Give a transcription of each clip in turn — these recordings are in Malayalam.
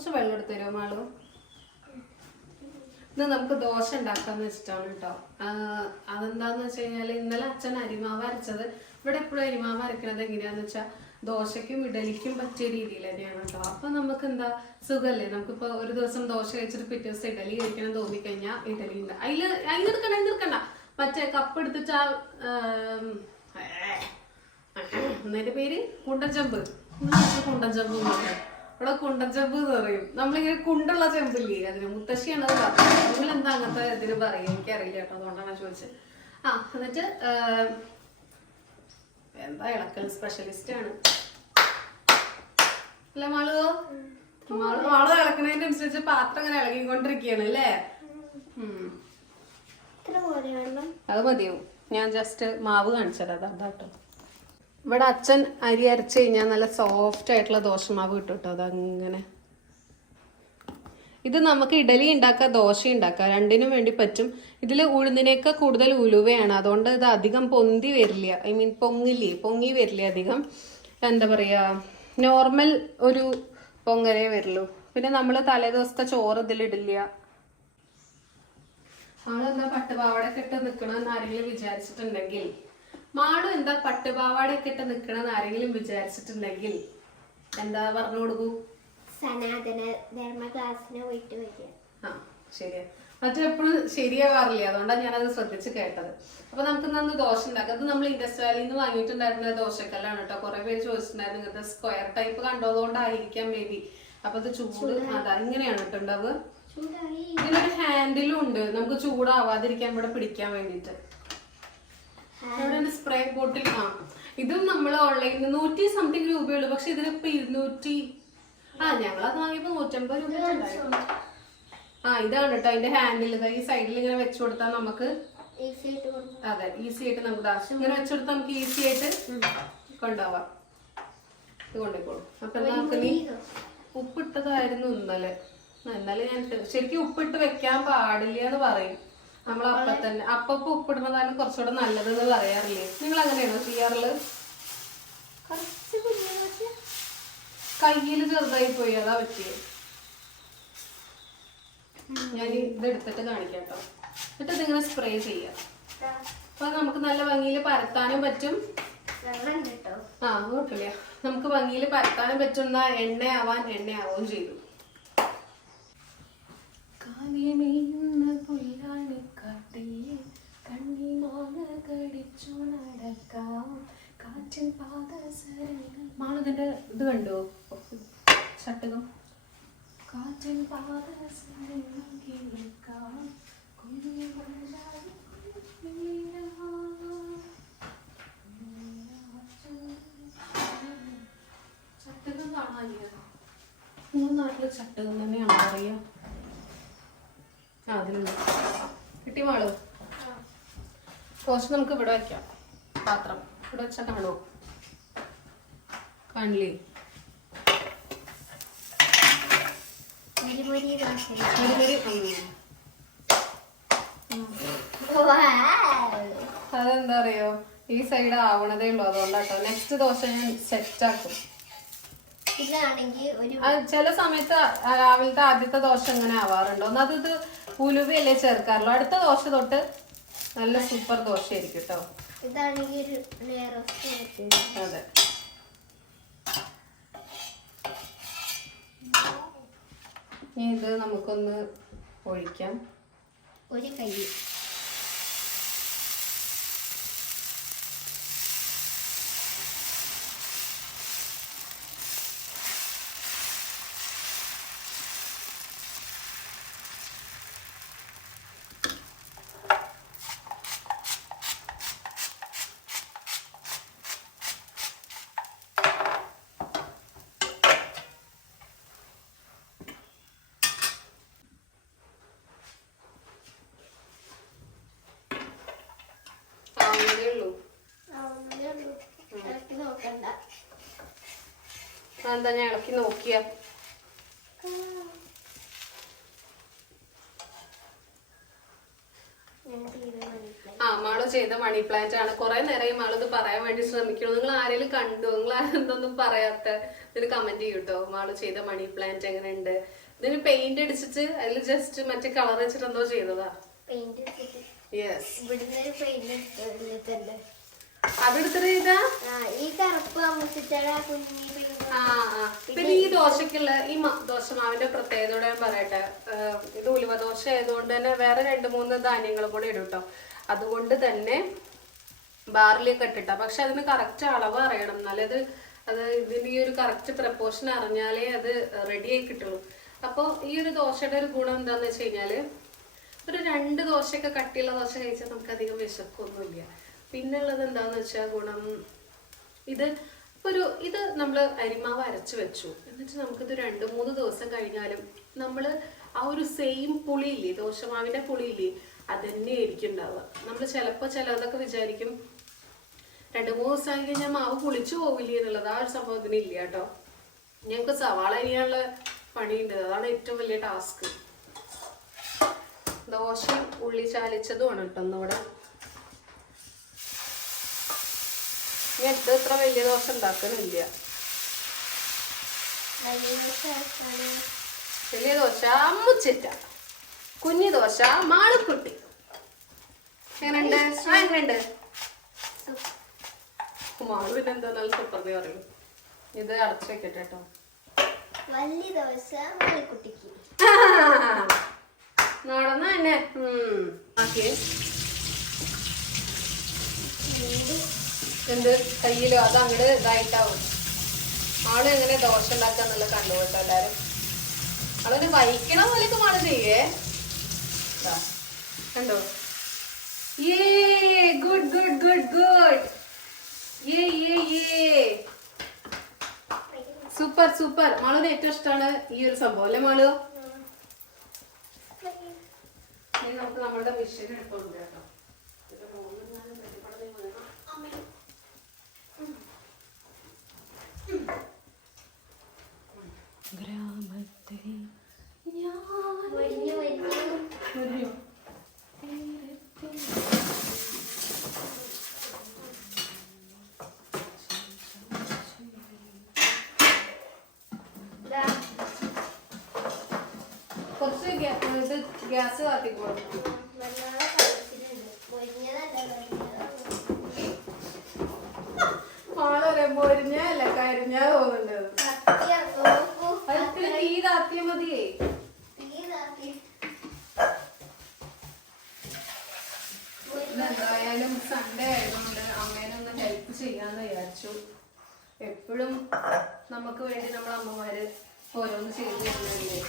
കുറച്ച് വെള്ളം എടുത്ത് തരുമോ മാളു ഇന്ന് നമുക്ക് ദോശ ഉണ്ടാക്കാന്ന് വെച്ചിട്ടാണ് കേട്ടോ അതെന്താന്ന് വെച്ച് കഴിഞ്ഞാൽ ഇന്നലെ അച്ഛൻ അരിമാവ് അരച്ചത് ഇവിടെ എപ്പോഴും അരിമാവ് അരക്കണത് എങ്ങനെയാന്ന് വെച്ചാൽ ദോശയ്ക്കും ഇഡലിക്കും പറ്റിയ രീതിയിൽ തന്നെയാണ് കേട്ടോ അപ്പൊ നമുക്ക് എന്താ സുഖല്ലേ നമുക്കിപ്പോ ഒരു ദിവസം ദോശ കഴിച്ചിട്ട് പിറ്റേ ദിവസം ഇഡലി കഴിക്കണം തോന്നിക്കഴിഞ്ഞാൽ ഇഡലി ഉണ്ട് അതിൽ അതിൽ നിൽക്കണ്ട നിൽക്കണ്ട മറ്റേ കപ്പ് എടുത്തിട്ട് ആ എന്നതിന്റെ പേര് കുണ്ടൻചെമ്പ് കുണ്ടൻ ചെമ്പ് ഇവിടെ കുണ്ടൻ ചെമ്പ് എന്ന് പറയും. നമ്മളിങ്ങനെ കുണ്ടുള്ള ചെമ്പില്ലേ? അതിന് മുത്തശ്ശിയാണ് അത് പറഞ്ഞത്. നിങ്ങൾ എന്താ അങ്ങനത്തെ ഇതിന് പറയും? എനിക്കറിയില്ല കേട്ടോ അതുകൊണ്ടാണ് ചോദിച്ചത്. ആ എന്നിട്ട് എന്താ ഇളക്കൽ സ്പെഷ്യലിസ്റ്റ് ആണ്. അല്ലെ മാളു? മാൾ മാൾ ഇളക്കണതിന്റെ അനുസരിച്ച് പാത്രം അങ്ങനെ ഇളകിക്കൊണ്ടിരിക്കുകയാണ് അല്ലേ? അത് മതിയാവും. ഞാൻ ജസ്റ്റ് മാവ് കാണിച്ചത് അതാ കേട്ടോ. ഇവിടെ അച്ഛൻ അരി അരച്ച് കഴിഞ്ഞാൽ നല്ല സോഫ്റ്റ് ആയിട്ടുള്ള ദോശമാവ് കിട്ടും കേട്ടോ അതങ്ങനെ. ഇത് നമുക്ക് ഇഡലി ഉണ്ടാക്കാം ദോശ ഉണ്ടാക്കാം രണ്ടിനും വേണ്ടി പറ്റും. ഇതിൽ ഉഴുന്നിനേക്കാൾ കൂടുതൽ ഉലുവയാണ് അതുകൊണ്ട് ഇത് അധികം പൊന്തി വരില്ല. ഐ മീൻ പൊങ്ങില്ലേ പൊങ്ങി വരില്ല അധികം. എന്താ പറയുക നോർമൽ ഒരു പൊങ്ങലേ വരുള്ളൂ. പിന്നെ നമ്മൾ തലേ ദിവസത്തെ ചോറ് ഇതിലിടില്ല ആളെന്താ പട്ടുപാവാടയൊക്കെ ഇട്ട് നിൽക്കണമെന്ന് ആരെങ്കിലും വിചാരിച്ചിട്ടുണ്ടെങ്കിൽ മാളു എന്താ പട്ടുപാവാടയൊക്കെ ഇട്ട് നിക്കണെന്ന് ആരെങ്കിലും വിചാരിച്ചിട്ടുണ്ടെങ്കിൽ എന്താ പറഞ്ഞു കൊടുക്കൂ? സനാതന ധർമ്മ ക്ലാസ്സിന് പോയിട്ട് വരിക. ആ ശരിയാ. മറ്റെപ്പോഴും ശരിയാവാറില്ല? അതുകൊണ്ടാണ് ഞാനത് ശ്രദ്ധിച്ച് കേട്ടത്. അപ്പൊ നമുക്ക് ഇന്നു ദോശ ഉണ്ടാക്കാം. അത് നമ്മൾ ഇൻഡസ് വാലിയിൽ നിന്ന് വാങ്ങിയിട്ടുണ്ടായിരുന്ന ദോശക്കല്ലാണ് കേട്ടോ. കുറെ പേര് ചോദിച്ചിട്ടുണ്ടായിരുന്നു ഇങ്ങനത്തെ സ്ക്വയർ ടൈപ്പ് കണ്ടതുകൊണ്ടായിരിക്കാം മേ ബി. അപ്പൊ അത് ചൂട് അതാ ഇങ്ങനെയാണ് കേട്ടോ ഉണ്ടാവുക. ഇങ്ങനെ ഇതിനൊരു ഹാൻഡിലും ഉണ്ട്. നമുക്ക് ചൂടാവാതിരിക്കാൻ ഇവിടെ പിടിക്കാൻ വേണ്ടിയിട്ട്. സ്പ്രേ ബോട്ടിൽ ആ. ഇതും നമ്മൾ ഓൺലൈനിൽ നൂറ്റി സംതിങ് രൂപയുള്ളൂ. പക്ഷെ ഇതിനിപ്പോ ഇരുന്നൂറ്റി ആ ഞങ്ങൾ അത് വാങ്ങിയപ്പോ നൂറ്റമ്പത് രൂപ ആ ഇതാണ് കേട്ടോ അതിന്റെ ഹാൻഡിൽ ഈ സൈഡിൽ ഇങ്ങനെ വെച്ചു കൊടുത്താൽ നമുക്ക് അതെ ഈസി ആയിട്ട് നമുക്ക് ഇങ്ങനെ വെച്ചു കൊടുത്താൽ നമുക്ക് ഈസി ആയിട്ട് കൊണ്ടുപോവാം ഇത് കൊണ്ടുപോകും. അപ്പൊ നമുക്ക് നീ ഉപ്പിട്ടതായിരുന്നു ഇന്നലെ. ഇന്നലെ ഞാൻ ശരിക്കും ഉപ്പിട്ട് വെക്കാൻ പാടില്ല എന്ന് പറയും. നമ്മൾ അപ്പം തന്നെ അപ്പം ഉപ്പിടുന്നതാണ് കുറച്ചുകൂടെ നല്ലതെന്ന് പറയാറില്ലേ? നിങ്ങൾ അങ്ങനെയാണോ ചെയ്യാറുള്ളത്? കയ്യിൽ ചെറുതായി പോയി അതാ പറ്റിയത് ഞാൻ ഇത് എടുത്തിട്ട് കാണിക്കാം കേട്ടോ എന്നിട്ട് ഇതിങ്ങനെ സ്പ്രേ ചെയ്യാം. അപ്പൊ നമുക്ക് നല്ല ഭംഗിയിൽ പരത്താനും പറ്റും. ആ കുഴപ്പമില്ല. നമുക്ക് ഭംഗിയിൽ പരത്താനും പറ്റുന്ന എണ്ണയാവാൻ എണ്ണയാവുകയും ചെയ്തു. കാവ്യമേയുന്ന നടക്കാം പാദസരങ്ങൾ. മാളതിന്റെ ഇത് കണ്ടോ? പാദസരങ്ങൾ കേൾക്കാം കുഞ്ഞു. ചട്ടകം കാണാനില്ല. നിങ്ങളുടെ നാട്ടിൽ ചട്ടകം തന്നെയാണോ അറിയാം ആ അതിലുണ്ട്. കിട്ടി മാളു. കുറച്ച് നമുക്ക് ഇവിടെ വെക്കാം. പാത്രം. ഇവിടെ വെച്ചാൽ കാണോ കാണില്ലേ. അതെന്താ അറിയോ? ഈ സൈഡ് ആവണതേ ഉള്ളൂ. അതുകൊണ്ടാട്ടോ. നെക്സ്റ്റ് ദോശ ഞാൻ സെറ്റ് ആക്കും. ചില സമയത്ത് രാവിലത്തെ ആദ്യത്തെ ദോശ ഇങ്ങനെ ആവാറുണ്ട്. ഒന്നത് ഇത് ഉലുവയല്ലേ ചേർക്കാറുള്ളൂ. അടുത്ത ദോശ തൊട്ട് നല്ല സൂപ്പർ ദോശയായിരിക്കും കേട്ടോ ഇതാണെങ്കിൽ ഒരു ലെയർ ഓഫ് അതെ. ഇനി ഇത് നമുക്കൊന്ന് ഒഴിക്കാം. ഒരു കൈ ആവുന്നതേ ഉള്ളൂ ആവുന്നതേ ഉള്ളൂ ഇളക്കി നോക്കണ്ട എന്താ ഞാൻ ഇളക്കി നോക്കിയ? ആ മാൾ ചെയ്ത മണി പ്ലാന്റ് ആണ്. കുറെ നേരമായി ഇത് പറയാൻ വേണ്ടി ശ്രമിക്കുന്നു. നിങ്ങൾ ആരെങ്കിലും കണ്ടു? നിങ്ങൾ ആരെന്തൊന്നും പറയാത്ത ഇതിന് കമന്റ് ചെയ്യൂട്ടോ? മാൾ ചെയ്ത മണി പ്ലാന്റ് എങ്ങനെയുണ്ട്? ഇതിന് പെയിന്റ് അടിച്ചിട്ട് അതിൽ ജസ്റ്റ് മറ്റേ കളർ വെച്ചിട്ട് എന്തോ ചെയ്തതാ? അതെടുത്തിട്ട് ചെയ്താ? ഈ കറുപ്പ് കുഞ്ഞി പിന്നെ ഈ ദോശക്കുള്ള ഈ ദോശമാവിന്റെ പ്രത്യേകതയോടെ ഞാൻ പറയട്ടെ. ഇത് ഉലുവ ദോശ ആയതുകൊണ്ട് തന്നെ വേറെ രണ്ട് മൂന്ന് ധാന്യങ്ങളും കൂടെ ഇടും കേട്ടോ അതുകൊണ്ട് തന്നെ ബാറിലേക്ക് ഇട്ടിട്ട. പക്ഷെ അതിന് കറക്റ്റ് അളവ് അറിയണം. എന്നാലേ അത് അത് ഇതിന്റെ ഈ ഒരു കറക്റ്റ് പ്രപ്പോർഷൻ അറിഞ്ഞാലേ അത് റെഡിയായി കിട്ടുള്ളൂ. അപ്പോൾ ഈ ഒരു ദോശയുടെ ഒരു ഗുണം എന്താന്ന് വെച്ച് കഴിഞ്ഞാൽ ഒരു രണ്ട് ദോശയൊക്കെ കട്ടിയുള്ള ദോശ കഴിച്ചാൽ നമുക്ക് അധികം വിശക്കൊന്നുമില്ല. പിന്നെ ഉള്ളത് എന്താന്ന് വെച്ചാൽ ഗുണം ഇത് ഒരു ഇത് നമ്മൾ അരിമാവ് അരച്ചു വെച്ചു. എന്നിട്ട് നമുക്കിത് രണ്ട് മൂന്ന് ദിവസം കഴിഞ്ഞാലും നമ്മൾ ആ ഒരു സെയിം പുളിയില്ലേ ദോശമാവിന്റെ പുളിയില്ലേ അതന്നെ ആയിരിക്കും ഉണ്ടാവുക. നമ്മൾ ചിലപ്പോൾ ചിലതൊക്കെ വിചാരിക്കും രണ്ട് മൂന്ന് ദിവസം ആയി കഴിഞ്ഞാൽ മാവ് പുളിച്ചു പോവില്ലേ എന്നുള്ളത് ആ ഒരു സംഭവത്തിന് ഇല്ല കേട്ടോ. ഞങ്ങൾക്ക് സവാള അരിയാനുള്ള പണിയുണ്ട്. അതാണ് ഏറ്റവും വലിയ ടാസ്ക് ദോശയും ഉള്ളി ചാലിച്ചതുമാണ് കേട്ടോ ഒന്നുകൂടെ ഇനി അടുത്ത് ഇത്ര വലിയ ദോശ ഉണ്ടാക്കണില്ല വലിയ. ദോശ അമ്മുച്ചിറ്റ കുഞ്ഞു ദോശ മാളിക്കുട്ടി. എങ്ങനെയുണ്ട്? എങ്ങനെയുണ്ട്? മാളു പിന്നെ എന്താ നല്ല സൂപ്പർന്ന് പറയും. ഇത് അടച്ചു വെക്കട്ടെ കേട്ടോ വലിയ ദോശ മണിക്കുട്ടിക്ക് നടന്ന തന്നെ എന്ത് കയ്യിലോ അത് അങ്ങോട്ട് ഇതായിട്ടാവും. ആൾ എങ്ങനെ ദോശ ഉണ്ടാക്കാന്നുള്ള കണ്ടു കേട്ടോ എല്ലാരും? ആളൊരു വഹിക്കണ പോലെയൊക്കെ മാൾ ചെയ്യേ. കണ്ടോ? ഏ ഗുഡ് ഗുഡ് ഗുഡ് ഗുഡ്. ഏ ഏ ഏ സൂപ്പർ സൂപ്പർ. മാളുവിന് ഏറ്റവും ഇഷ്ടമാണ് ഈ ഒരു സംഭവം അല്ലേ മാളു? നമുക്ക് നമ്മളുടെ മെഷീൻ എടുത്തോണ്ട് കേട്ടോ ഇത് മൂന്നും ഞാനും വെളിപ്പെടുത്തി വീണു. അമ്മേ. ഗ്രാമത്തിൽ ഞാൻ വലിയ വലിയ ഒരു ഇതാ കുറച്ച് ഗ്യാ- ഇത് ഗ്യാസ് കാത്തിക്കോളും നമുക്ക് വേണ്ടി നമ്മൾ അമ്മമാര് ഓരോന്ന് ചെയ്തു തരുന്നില്ലേ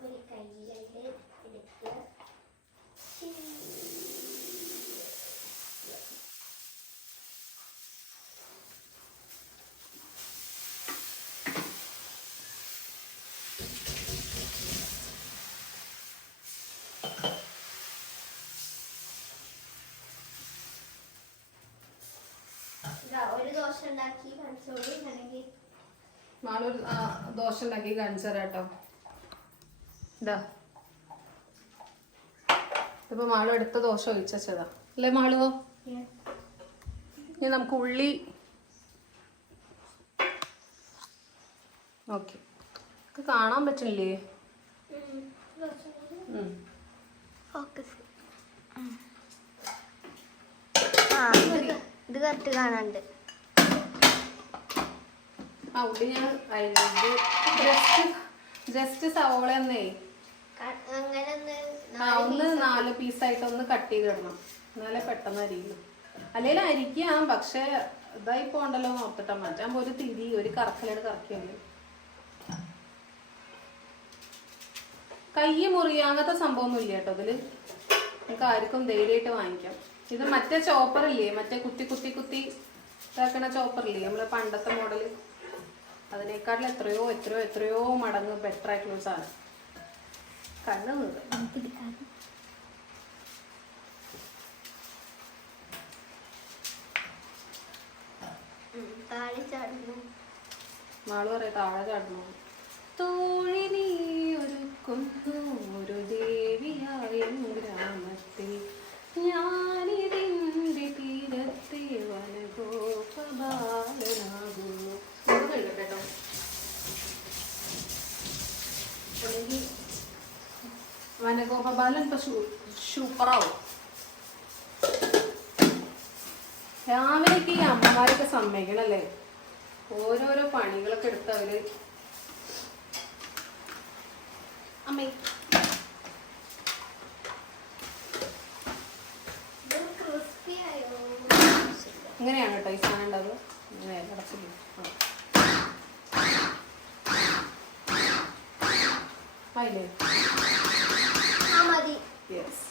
ഒരു കയ്യിലുണ്ട് എടുക്കുക ഇതാ ഒരു ദോശ ഉണ്ടാക്കി കാണിച്ചോളൂ അല്ലെങ്കിൽ മാളൊരു ആ, ദോശ ഉണ്ടാക്കി കാണിച്ചു തരാം കേട്ടോ. ഇതാ ഇതിപ്പോ മാളു എടുത്ത ദോശ ഒഴിച്ചതാ അല്ലേ മാളുവോ ഇനി നമുക്ക് ഉള്ളി. ഓക്കെ. കാണാൻ പറ്റില്ലേ? ഇത് കറക്റ്റ് കാണാണ്ട് ഉള്ളി ഞാൻ ജസ്റ്റ് ജസ്റ്റ് സവോള എന്നേ ആ ഒന്ന് നാല് പീസായിട്ട് ഒന്ന് കട്ട് ചെയ്തിടണം. എന്നാലേ പെട്ടെന്ന് അരിയുള്ളൂ അല്ലെങ്കിൽ അരിക്കാം പക്ഷെ ഇതായി പോണ്ടല്ലോ നോർത്തിട്ടാ മാറ്റാൻ ഒരു തിരി ഒരു കറക്കലാണ് കറക്കിയാണ് കൈ മുറിയ അങ്ങനത്തെ സംഭവമൊന്നും ഇല്ല കേട്ടോ ഇതിൽ. നമുക്ക് ആർക്കും ധൈര്യമായിട്ട് വാങ്ങിക്കാം. ഇത് മറ്റേ ചോപ്പറില്ലേ മറ്റേ കുത്തി കുത്തി കുത്തി ഇതാക്കണ ചോപ്പറില്ലേ നമ്മളെ പണ്ടത്തെ മോഡൽ അതിനേക്കാട്ടിൽ എത്രയോ എത്രയോ എത്രയോ മടങ്ങ് ബെറ്റർ ആയിട്ടുള്ള ഒരു സാധനം. കണ്ണ് നീറും താഴെ ചാടുന്നു. തോഴിനീ പറയാം താഴെ ചാടണോ തോഴി നീ ഒരു ദേവിയായ ഗ്രാമത്തിൽ ഞാനിതിന്റെ തീരത്തെ വനഗോപബാലനാകുന്നു ഇത് കഴിക്കട്ടെ കേട്ടോ അല്ലെങ്കിൽ വനഗോപബാലൻ ഇപ്പൊ സൂപ്പറാവും. രാവിലേക്ക് ഈ അമ്മമാരൊക്കെ സമ്മതിക്കണല്ലേ? ഓരോരോ പണികളൊക്കെ എടുത്ത് അവർ അമ്മേ? ഇങ്ങനെയാണ് കേട്ടോ ഈ സാധനം ഉണ്ടാവുക. ഇങ്ങനെ അടച്ചില്ല ആയില്ലേ യെസ്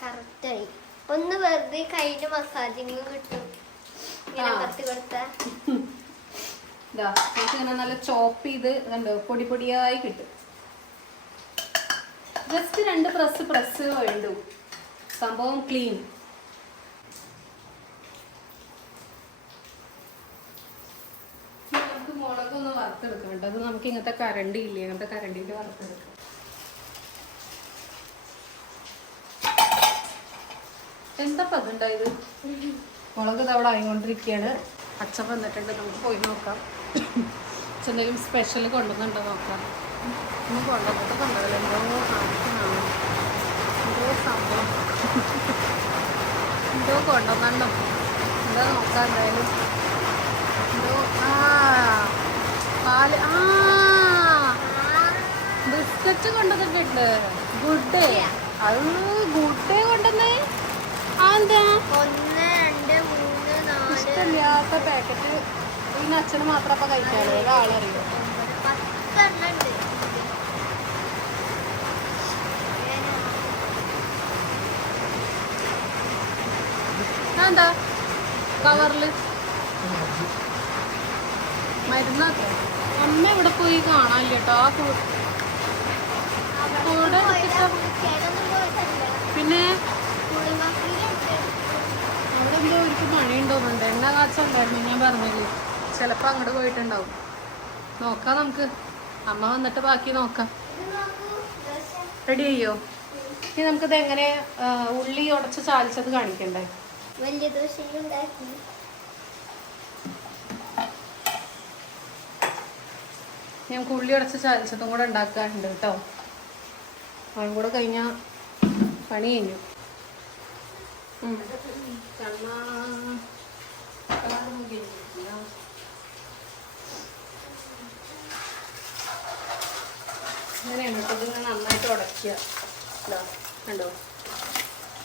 കറക്റ്റായി ഒന്ന് വെറുതെ കയ്യിന് മസാജിങ് കിട്ടും. ഇങ്ങനെ ഇതാ നല്ല ചോപ്പ് ചെയ്ത് കണ്ടോ പൊടി പൊടിയായി കിട്ടും. ജസ്റ്റ് രണ്ട് പ്രസ് പ്രസ് വേണ്ടു. സംഭവം ക്ലീൻ നമുക്ക് മുളകൊന്ന് വറുത്തെടുക്കാം കേട്ടോ. അത് നമുക്ക് ഇങ്ങനത്തെ കരണ്ടി ഇല്ലേ? അങ്ങനത്തെ കരണ്ടിയിൽ വറുത്തെടുക്കാം എന്താ അതുണ്ടായത് മുളക് തവള ആയിക്കൊണ്ടിരിക്കുകയാണ് അച്ഛൻ വന്നിട്ടുണ്ട്. നമുക്ക് പോയി നോക്കാം. എന്തെങ്കിലും സ്പെഷ്യൽ കൊണ്ടുവന്നുണ്ടോ നോക്കാം. ഒന്ന് കൊണ്ടുവന്നിട്ട് കൊണ്ടുവരില്ല എന്തോ കാണിക്കുന്നതാണ്. എന്തോ സംഭവം. എന്തോ കൊണ്ടുവന്നുണ്ടോ എന്താ നോക്കാം എന്തായാലും. എന്തോ ആ പാൽ ആ ബിസ്ക്കറ്റ് കൊണ്ടുവന്നിട്ടുണ്ട് ഗുഡ്. അത് ഗുഡ് കൊണ്ടുവന്നേ. എന്താ ഒന്ന് രണ്ട് മൂന്ന് നാല്. ഇഷ്ടമില്ലാത്ത പാക്കറ്റ് പിന്നെ അച്ഛന് മാത്രം അപ്പൊ കഴിക്കാലോ? ഒരാളറിയോ ഒമ്പത് പത്തെണ്ണം ഉണ്ട് എന്താ കവറിൽ മരുന്നൊക്കെ അമ്മ ഇവിടെ പോയി കാണാനില്ല കേട്ടോ ആ കൂടെ പോയിട്ടല്ല. പിന്നെ എന്തോ ഒരു പണിയുണ്ടോന്നുണ്ട് എണ്ണ കാച്ചുണ്ടായിരുന്നു ഞാൻ പറഞ്ഞില്ലേ. ചിലപ്പോ അങ്ങോട്ട് പോയിട്ടുണ്ടാവും. നോക്കാം നമുക്ക്. അമ്മ വന്നിട്ട് ബാക്കി നോക്കാം. റെഡി ചെയ്യോ? ഇനി നമുക്കിത് എങ്ങനെ ഉള്ളി ഉടച്ച് ചാലിച്ചത് കാണിക്കണ്ടേ? വലിയ ദോശയും ഉണ്ടാക്കി. ഞങ്ങൾക്ക് ഉള്ളി ഉടച്ച് ചാലിച്ചതും കൂടെ ഉണ്ടാക്കാറുണ്ട് കേട്ടോ. അതും കൂടെ കഴിഞ്ഞാൽ പണി കഴിഞ്ഞു. ഇങ്ങനെയാണ് കേട്ടോ. ഇതിങ്ങനെ നന്നായിട്ട് ഉടയ്ക്കുക. ഇതാ കണ്ടോ?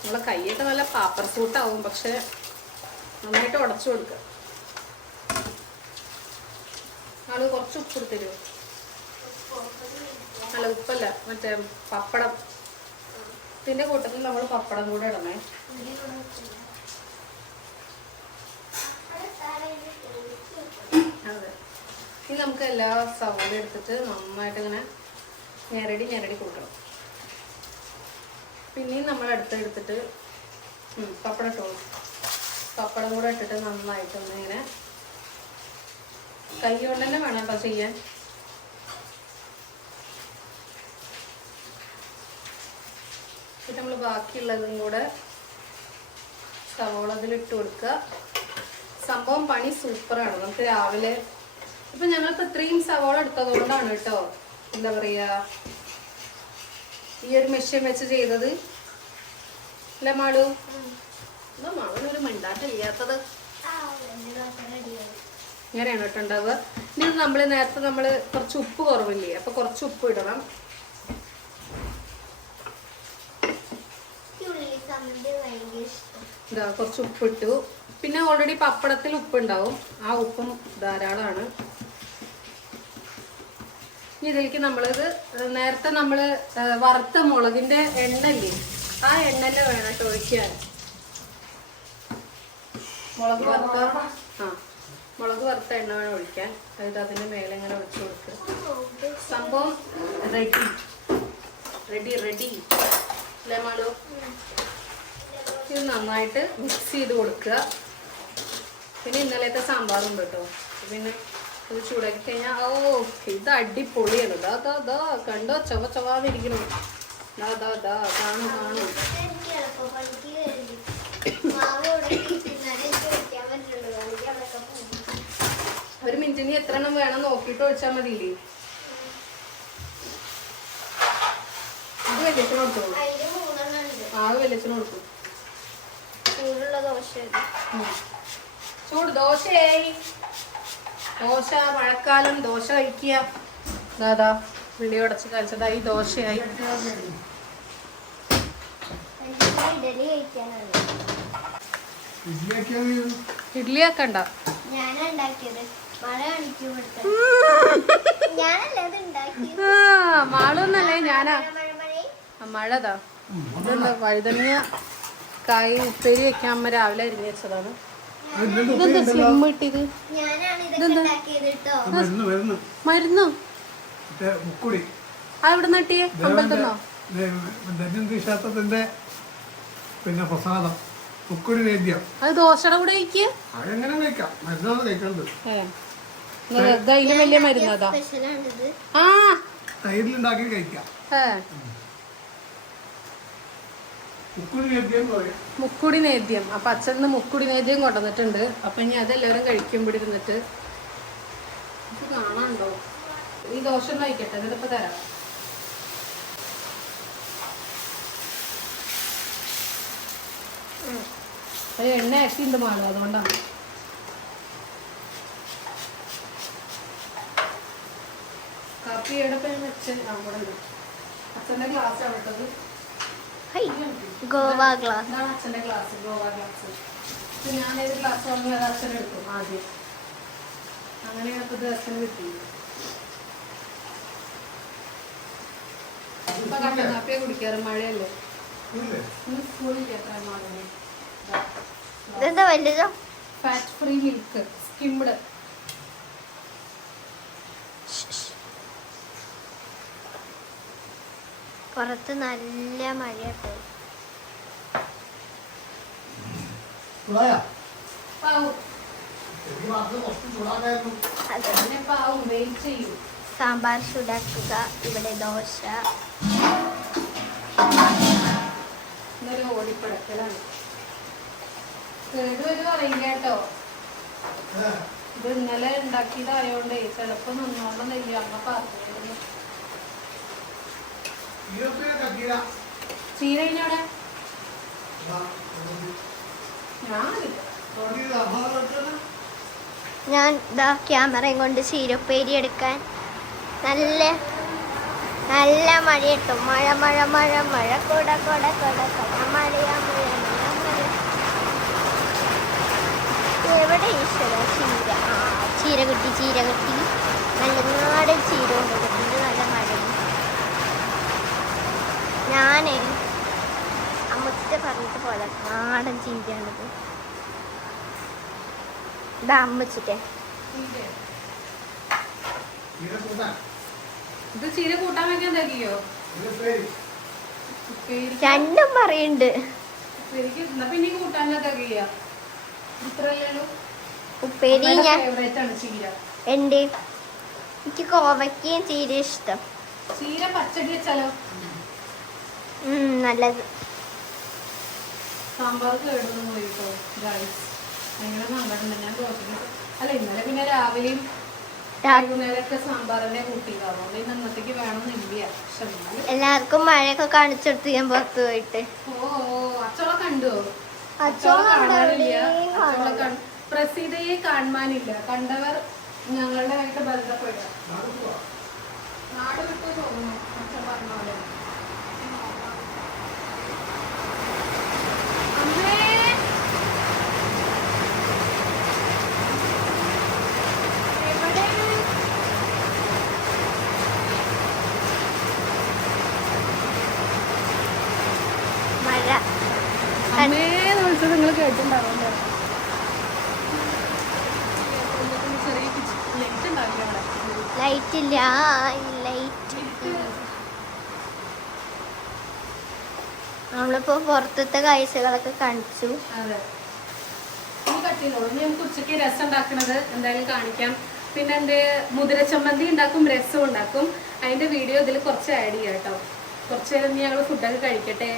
നമ്മളെ കൈയൊക്കെ നല്ല പാപ്പർ സൂട്ടാവും പക്ഷെ നന്നായിട്ട് ഉടച്ചു കൊടുക്കുക. ആൾ കുറച്ച് ഉപ്പ് എടുത്തരുമോ അല്ല ഉപ്പല്ല മറ്റേ പപ്പടം. ഇതിന്റെ കൂട്ടത്തിൽ നമ്മൾ പപ്പടം കൂടെ ഇടണേ. ഇനി നമുക്ക് എല്ലാ സവാള എടുത്തിട്ട് നന്നായിട്ട് ഇങ്ങനെ ഞെരടി ഞെരടി കൂട്ടണം. പിന്നെയും നമ്മൾ അടുത്ത് എടുത്തിട്ട് പപ്പടം ഇട്ടോളൂ പപ്പടം കൂടെ ഇട്ടിട്ട് നന്നായിട്ട് ഒന്ന് ഇങ്ങനെ കൈ കൊണ്ട് തന്നെ വേണം കേട്ടോ ചെയ്യാൻ. എന്നിട്ട് നമ്മൾ ബാക്കിയുള്ളതും കൂടെ സവോള ഇട്ട് കൊടുക്കുക. സംഭവം പണി സൂപ്പറാണ്. നമുക്ക് രാവിലെ ഇപ്പൊ ഞങ്ങൾക്ക് ഇത്രയും സവോള എടുത്തതുകൊണ്ടാണ് കേട്ടോ. എന്താ പറയാ? ഈ ഒരു മെഷീൻ വെച്ച് ചെയ്തത്. അല്ല മാളു? എന്താ മാളൂനൊരു മിണ്ടാട്ടില്ലാത്തത് ഇങ്ങനെയാണ് കേട്ടോ ഉണ്ടാവുക. ഇനി നമ്മൾ നേരത്തെ നമ്മൾ കുറച്ച് ഉപ്പ് കുറവില്ലേ? അപ്പൊ കുറച്ച് ഉപ്പ് ഇടണം ഉള്ളി സമ്മതി ഭയങ്കര ഇഷ്ടം ഇതാ കുറച്ച് ഉപ്പിട്ടു. പിന്നെ ഓൾറെഡി പപ്പടത്തിൽ ഉപ്പുണ്ടാവും. ആ ഉപ്പും ധാരാളമാണ്. ഇതിലേക്ക് നമ്മളിത് നേരത്തെ നമ്മൾ വറുത്ത മുളകിന്റെ എണ്ണല്ലേ ആ എണ്ണയിൽ വേണം ഒഴിക്കാൻ. മുളക് വറുത്ത ആ മുളക് വറുത്ത എണ്ണ വേണം ഒഴിക്കാൻ. അതായത് അതിന്റെ മേലെ ഇങ്ങനെ ഒഴിച്ച് കൊടുക്കുക സംഭവം റെഡി റെഡി റെഡി അല്ലേ മാളു? ഇത് നന്നായിട്ട് മിക്സ് ചെയ്ത് കൊടുക്കുക. പിന്നെ ഇന്നലത്തെ സാമ്പാറുണ്ട് കേട്ടോ പിന്നെ ഇത് ചൂടാക്കി കഴിഞ്ഞാൽ ഓ ഇത് അടിപൊളിയാണ്. ദാ ദാ ദാ കണ്ടോ? ചവ ചവാതിരിക്കണം ദാ ദാ ദാ കാണു കാണു. ഒരു മിനിറ്റിന് എത്ര എണ്ണം വേണം നോക്കിയിട്ട് ഒഴിച്ചാൽ മതി ഇത് വലിയച്ഛന് കൊടുത്തു അതിൽ മൂന്നെണ്ണം ഉണ്ട് ആകെ വലിയച്ഛന് ഇത്. ചൂട് ദോശയായി. ദോശ മഴക്കാലം ദോശ കഴിക്കുക. ദാദാ വിളി ഉടച്ച് കഴിച്ചതായി ദോശയായി. ഇഡ്ലി ആക്കണ്ട മഴ ഒന്നല്ലേ ഞാനാ? മഴ മഴ മഴ മഴതാ വഴുതനങ്ങ? കായ് ഉപ്പേരി വെക്കാൻ അമ്മ രാവിലെ അരിഞ്ഞു വെച്ചതാണ്. ഇതെന്താ സ്ലിം ഇട്ടിത്? ഞാനാണ് ഇതൊക്കെ ഉണ്ടാക്കിയത് കേട്ടോ. വരുന്നു വരുന്നു മരുന്നോ. മറ്റേ മുക്കുടി. ആ ഇവിടെ നട്ടിയേ അമ്പലത്തുന്നോ ക്ഷേത്രത്തിന്റെ പിന്നെ പ്രസാദം. മുക്കുടി നേദ്യം അത് ദോശയുടെ കൂടെ കഴിക്കുക അതെങ്ങനെ കഴിക്കാം? മരുന്നാണ് കഴിക്കേണ്ടത്. അതിലും വലിയ മരുന്നതാ ആ. തൈരിലുണ്ടാക്കി കഴിക്കാം. മുക്കുടി നേദ്യം അപ്പൊ അച്ഛന്ന് മുക്കുടി നേദ്യം കൊണ്ടുവന്നിട്ടുണ്ട്. അപ്പൊ ഇനി അതെല്ലാവരും കഴിക്കുമ്പോൾ ഇരുന്നിട്ട്. കാണാണ്ടോ ഈ ദോശ കഴിക്കട്ടെ. എന്നിട്ടിപ്പോ തരാം. എണ്ണ ആക്കി ഉണ്ട് മാളും അതുകൊണ്ടാണ്. കാപ്പി എവിടെ വെച്ച് അവിടെ ഉണ്ട്. അച്ഛന്റെ ഗ്ലാസ് അവിട്ടത് ഹൈ ഗോവ ഗ്ലാസ്. അച്ഛന്റെ ഗ്ലാസ് ഗോവ ഗ്ലാസ്. ഇപ്പൊ ഞാൻ ഏത് ഗ്ലാസ് വാങ്ങി അത് അച്ഛൻ എടുക്കും ആദ്യം. അങ്ങനെ ഇത് അച്ഛന് കിട്ടി. ഇപ്പൊ കണ്ടോ? കാപ്പിയെ കുടിക്കാറ് മഴയല്ലേ? ഇല്ലേ? ഇന്ന് സ്കൂളിൽ എത്ര വലുതോ? ഫാറ്റ് ഫ്രീ മിൽക്ക് സ്കിംഡ് പുറത്ത് നല്ല മഴ കേട്ടോ സാമ്പാർ ചൂടാക്കുക ഇവിടെ ദോശ. ഓടിപ്പടക്കലാണ്. കേടുവരും അറിയില്ല കേട്ടോ. ഇത് ഇന്നലെ ഉണ്ടാക്കിയതായോണ്ടേ ചിലപ്പോ നന്നോളന്നില്ല അമ്മ കത്തിയില്ല. ചീര. ഞാൻ ഇതാ ക്യാമറയും കൊണ്ട് ചീരപ്പേരി എടുക്കാൻ നല്ല നല്ല മഴ കിട്ടും. മഴ മഴ മഴ മഴ. കൊട കൊട കൊട കൊട. മഴയാ മഴ മഴ മഴ എവിടെ ഈശ്വര ചീര? ആ ചീര കിട്ടി ചീര കിട്ടി നല്ല നാടൻ ചീര കൊണ്ട് കിട്ടുന്നുണ്ട് നല്ല മഴയും ഞാനേ അമ്മത്തെ പോലെ നാടൻ ചീരയാണിത് ഇതാ അമ്മച്ചിട്ടെ ഇത് ചീര കൂട്ടാൻ വെക്കാൻ എന്താക്കിയോ. രണ്ടും പറയുന്നുണ്ട് പിന്നെ ഉപ്പേരി ഞാൻ എന്റെ എനിക്ക് കോവയ്ക്കയും ചീര ഇഷ്ടം. ചീര പച്ചടി വെച്ചാലോ? ഉം, നല്ലത്. സാമ്പാർ കേടുന്നു പോയിട്ടോ ഗൈസ് ഭയങ്കര സങ്കടമുണ്ട് ഞാൻ തോന്നുന്നു അല്ല ഇന്നലെ പിന്നെ രാവിലെയും വൈകുന്നേരമൊക്കെ സാമ്പാറിനെ കൂട്ടിയത്. അതുകൊണ്ട് ഇന്ന് അന്നത്തേക്ക് വേണമെന്നില്ല. എല്ലാവർക്കും മഴയൊക്കെ കാണിച്ചെടുത്ത് ഞാൻ പുറത്ത് പോയിട്ട്. ഓ അച്ചോളെ കണ്ടോ? അച്ചോളെ എവിടെയും അച്ചോളെ പ്രസീതയെ കാണാനില്ല കണ്ടവർ ഞങ്ങളുടെ ആയിട്ട് ബന്ധപ്പെടുക. നാട് വിട്ടു തോന്നുന്നു അച്ഛൻ പറഞ്ഞ പോലെ അമ്മേ എവിടെ മഴ അമ്മേ എന്ന് വിളിച്ചത് നിങ്ങൾ കേട്ടിട്ടുണ്ടാവുമല്ലോ ചെറിയ ലൈറ്റ് ഉണ്ടാവില്ല അവിടെ ലൈറ്റ് നമ്മളിപ്പോ പുറത്തത്തെ കാഴ്ചകളൊക്കെ കാണിച്ചു. ഇനി രസം ഉണ്ടാക്കുന്നത് എന്തായാലും കാണിക്കാം. പിന്നെ എന്റെ മുതിരച്ചമ്മന്തി ഉണ്ടാക്കും രസം ഉണ്ടാക്കും. അതിന്റെ വീഡിയോ ഇതിൽ കുറച്ച് ആഡ് ചെയ്യാം കേട്ടോ. കുറച്ച് നേരം ഞങ്ങൾ ഫുഡൊക്കെ കഴിക്കട്ടെ.